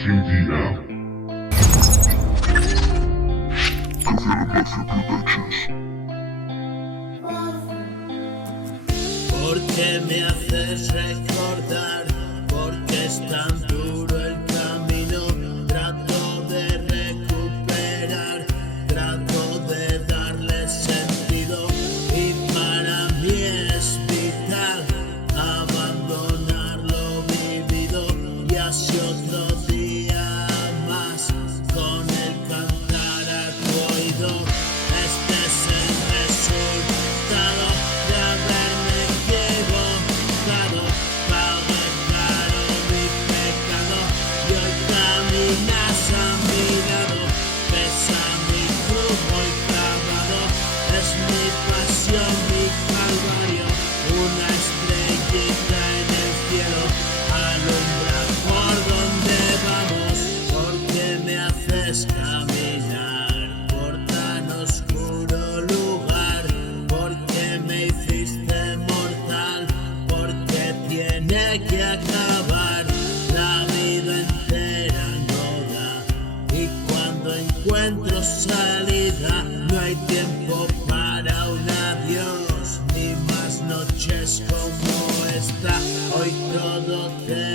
TDM. Porque me haces recordar, porque es tan duro el camino. Trato de recuperar, trato de darle sentido, y para mí es vital abandonar lo vivido. Y así otro día más con el cantar a tu oído. Este es el resultado de haberme equivocado. Pagué caro mi pecado y hoy caminas a mi lado. Pesa mi cruz muy clavado, es mi pasión, mi calvario. Una estrellita en el cielo alumbra por donde vamos. Porque me haces caminar por tan oscuro lugar, porque me hiciste mortal, porque tiene que acabar. La vida entera no da, y cuando encuentro salida no hay tiempo para un adiós, ni más noches como esta. Hoy todo te